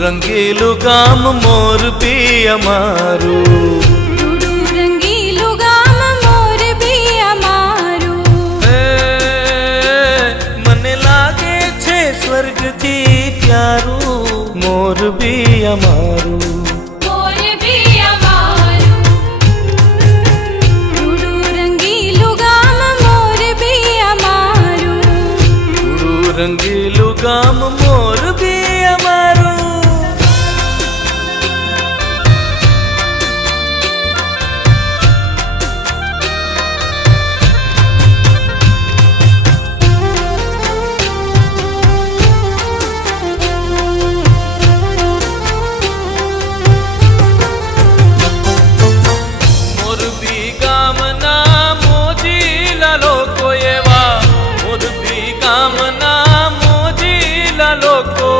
રંગીલું ગામ મોરબી અમારું, રૂડું રંગીલું ગામ મોરબી અમારું. મને લાગે છે સ્વર્ગથી પ્યારું મોરબી અમારું. મોરબી અમારું. રૂડું રંગીલું ગામ મોરબી અમારું. રૂડું રંગીલું ગામ મોરબી અમારું. મોરબી ગામના મોજીલા લોકો એવા, મોરબી ગામના મોજીલા લોકો,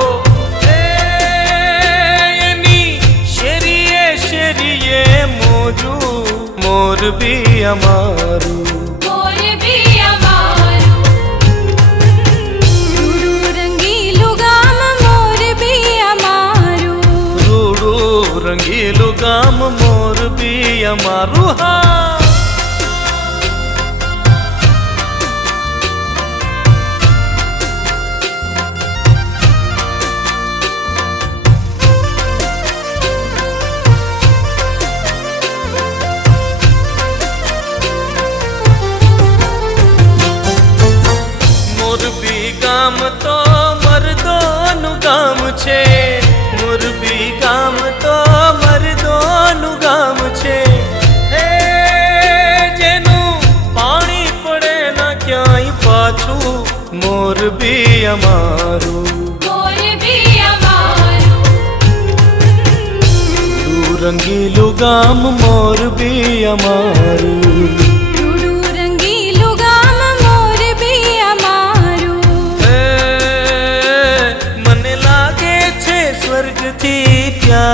એની શેરીએ શેરીએ મોજું મોરબી અમારું. મોરબી અમારું. રૂડું રંગીલું ગામ મોરબી અમારું. રૂડું રંગીલું ગામ મોરબી અમારું. હા મોરબી ગામ તો મર્દોનું ગામ છે, મોરબી ગામ તો મર્દોનું ગામ છે. હે જેનું પાણી પડે ના ક્યાંય પાછું મોરબી અમારું. મોરબી અમારું. રંગીલું ગામ મોરબી અમારું.